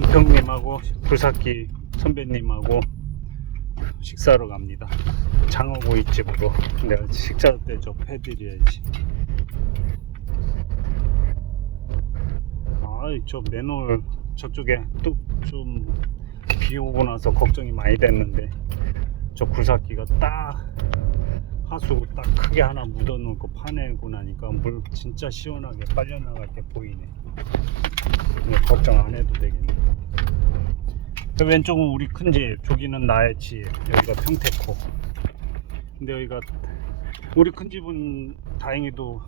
원평님하고 불삭기 선배님하고 식사하러 갑니다. 장어구이 집으로 내가 식사 때좀 해드려야지. 아이 저 맨홀 저쪽에 또 좀 비 오고 나서 걱정이 많이 됐는데 저 굴삭기가 딱 하수 딱 크게 하나 묻어놓고 파내고 나니까 물 진짜 시원하게 빨려나갈 게 보이네. 이거 걱정 안 해도 되겠네. 그 왼쪽은 우리 큰 집, 저기는 나의 집, 여기가 평택호. 근데 여기가 우리 큰 집은 다행히도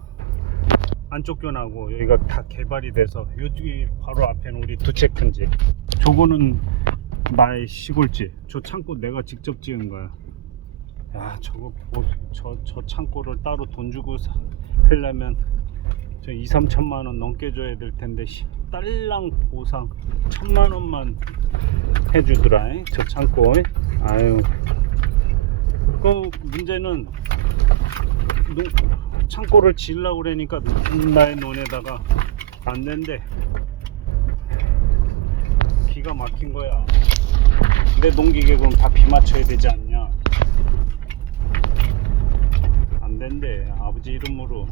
안 쫓겨나고 여기가 다 개발이 돼서 여기 바로 앞에는 우리 두채 큰 집. 저거는 나의 시골집. 저 창고 내가 직접 지은 거야. 야 저거 뭐, 저, 저 창고를 따로 돈 주고 사, 하려면 저 2, 3천만 원 넘게 줘야 될 텐데 씨, 딸랑 보상 천만 원만 해주더라 이, 저 창고 이. 아유. 그 문제는 농- 창고를 지으려고 그러니까 나의 논에다가 안 된대. 기가 막힌 거야. 내 농기계금 다비 맞춰야 되지 않냐 안 된대. 아버지 이름으로.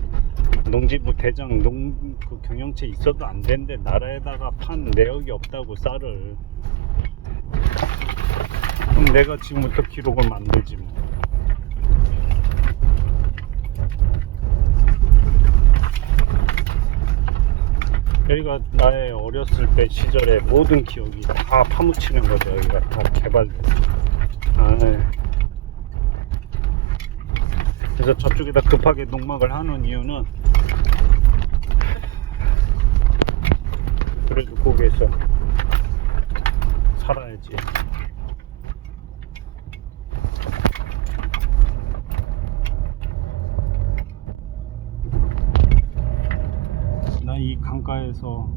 농지부 대장 농 그 경영체 있어도 안 된대. 나라에다가 판 내역이 없다고 쌀을. 그럼 내가 지금부터 기록을 만들지 뭐. 여기가 나의 어렸을 때 시절의 모든 기억이 다 파묻히는 거죠. 여기가 다 개발돼서. 아, 네. 그래서 저쪽에다 급하게 농막을 하는 이유는 그래도 거기에서 살아야지. 나 이 강가에서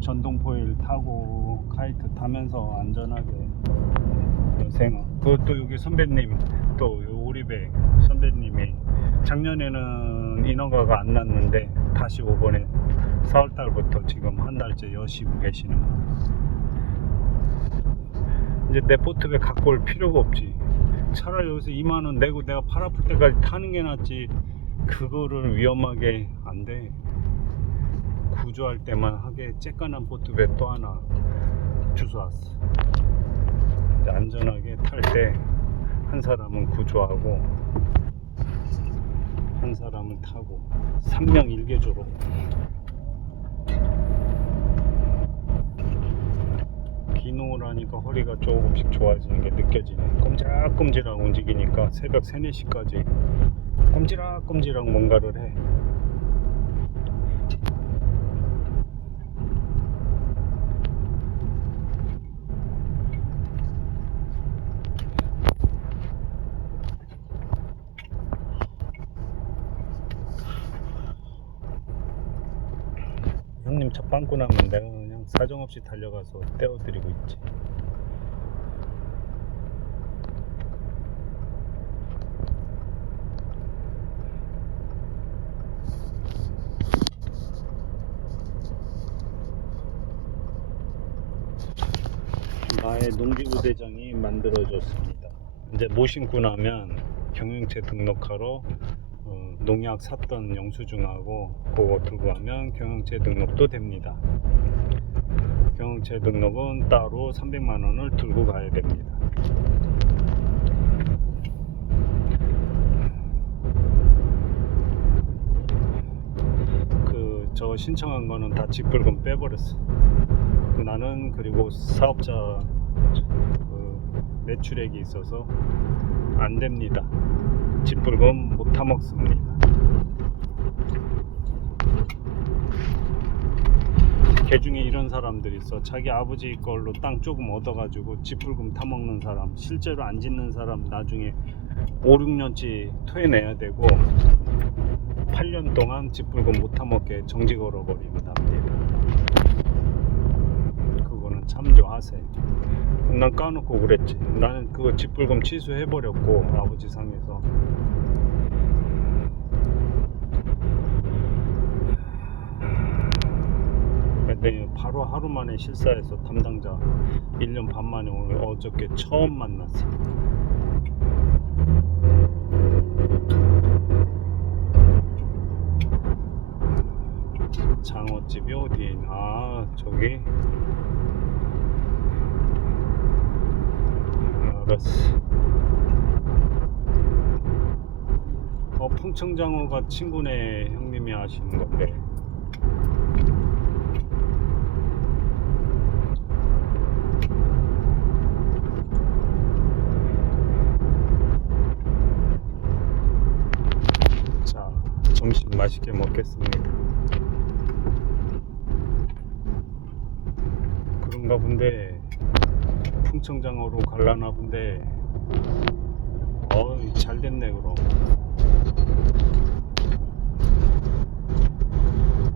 전동포일 타고 카이트 타면서 안전하게 여생어 그것도 여기 선배님 또요 오리배 선배님이 작년에는 인허가가 안 났는데 다시 오번에 4월달부터 지금 한 달째 여시고 계시는 거 이제 내 보트배 갖고 올 필요가 없지. 차라리 여기서 2만원 내고 내가 팔 아플 때까지 타는 게 낫지. 그거를 위험하게 안 돼. 구조할 때만 하게 쬐깐한 보트배 또 하나 주워왔어. 안전하게 탈때 한 사람은 구조하고 한 사람은 타고 삼명 일개조로. 기농을 하니까 허리가 조금씩 좋아지는 게 느껴지네. 꼼지락꼼지락 움직이니까 새벽 3, 4시까지 꼼지락꼼지락 뭔가를 해 형님 차 빵꾸 나면 내가 그냥 사정없이 달려가서 떼어드리고 있지. 나의 농기부대장이 만들어졌습니다. 이제 모 신고 나면 경영체 등록하러 어, 농약 샀던 영수증하고 그거 들고 가면 경영체 등록도 됩니다. 경영체 등록은 따로 300만 원을 들고 가야 됩니다. 그 저 신청한 거는 다 직불금 빼버렸어. 나는 그리고 사업자 그 매출액이 있어서 안 됩니다. 집불금 못 타먹습니다. 개 중에 이런 사람들이 있어. 자기 아버지 걸로 땅 조금 얻어가지고 집불금 타먹는 사람, 실제로 안 짓는 사람 나중에 5, 6년치 토해내야 되고 8년 동안 집불금 못 타먹게 정지 걸어버리면 답니다. 그거는 참조하세요. 난 까놓고 그랬지. 나는 그거 집불금 취소해버렸고 아버지 상에서 네, 바로 하루 만에 실사해서 담당자 1년 반 만에 오늘 어저께 처음 만났어. 장어집이 어디에 있나? 아, 저기. 알았어. 어, 풍청장어가 친구네 형님이 하시는 건데. 자, 점심 맛있게 먹겠습니다. 그런가 본데 풍청장어로 갈라나 본데 어이 잘 됐네 그럼